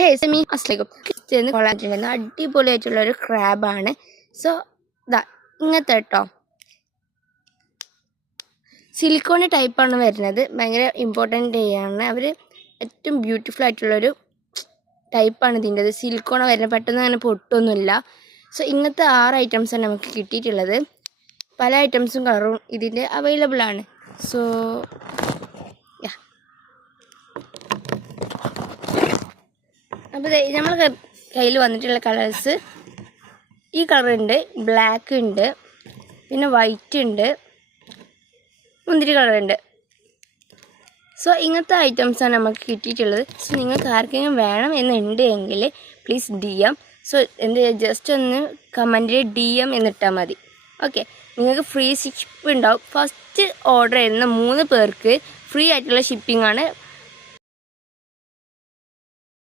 ഹേ semi അസ്ലേക്കും കൊള്ളാൻ അടിപൊളിയായിട്ടുള്ള ഒരു ക്രാബാണ്. സോ ഇതാ ഇങ്ങനത്തെ കേട്ടോ, സിലിക്കോൺ ടൈപ്പാണ് വരുന്നത്. ഭയങ്കര ഇമ്പോർട്ടൻ്റ് ആണ്. അവർ ഏറ്റവും ബ്യൂട്ടിഫുൾ ആയിട്ടുള്ളൊരു ടൈപ്പാണ് ഇതിൻ്റെത്. സിലിക്കോൺ വരുന്നത്, പെട്ടെന്ന് അങ്ങനെ പൊട്ടൊന്നുമില്ല. സോ ഇങ്ങനത്തെ 6 ഐറ്റംസാണ് നമുക്ക് കിട്ടിയിട്ടുള്ളത്. പല ഐറ്റംസും കളറും ഇതിൻ്റെ അവൈലബിൾ ആണ്. സോ അപ്പോൾ നമ്മൾ കയ്യിൽ വന്നിട്ടുള്ള കളേഴ്സ് ഈ കളറുണ്ട്, ബ്ലാക്ക് ഉണ്ട്, പിന്നെ വൈറ്റ് ഉണ്ട്, മുന്തിരി കളറുണ്ട്. സോ ഇങ്ങനത്തെ ഐറ്റംസാണ് നമുക്ക് കിട്ടിയിട്ടുള്ളത്. സോ നിങ്ങൾക്ക് ആർക്കെങ്കിലും വേണം എന്നുണ്ടെങ്കിൽ പ്ലീസ് DM. സോ എന്ത് ജസ്റ്റ് ഒന്ന് കമൻറ്റിൽ DM എന്നിട്ടാൽ മതി. ഓക്കെ, നിങ്ങൾക്ക് ഫ്രീ ഷിപ്പ് ഉണ്ടാവും. ഫസ്റ്റ് ഓർഡർ ചെയ്യുന്ന 3 പേർക്ക് ഫ്രീ ആയിട്ടുള്ള ഷിപ്പിംഗ് ആണ്